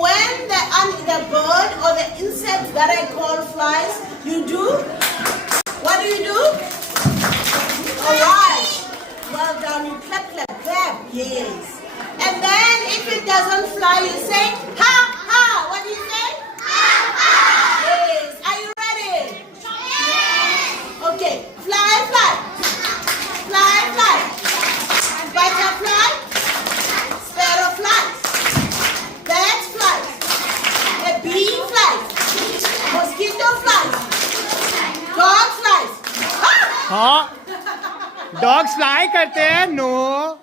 When the bird or the insect that I call flies, you do? What do you do? Alright. Well done. You clap, clap, clap. Yes. And then if it doesn't fly, you say, ha, ha. What do you say? Ha, ha. Yes. Are you ready? Yes. Okay. Fly, fly. Fly, fly. Butterfly. Sparrow flies. Bat flies. A bee flies. Mosquito flies. Dog flies. हाँ dogs fly करते हैं no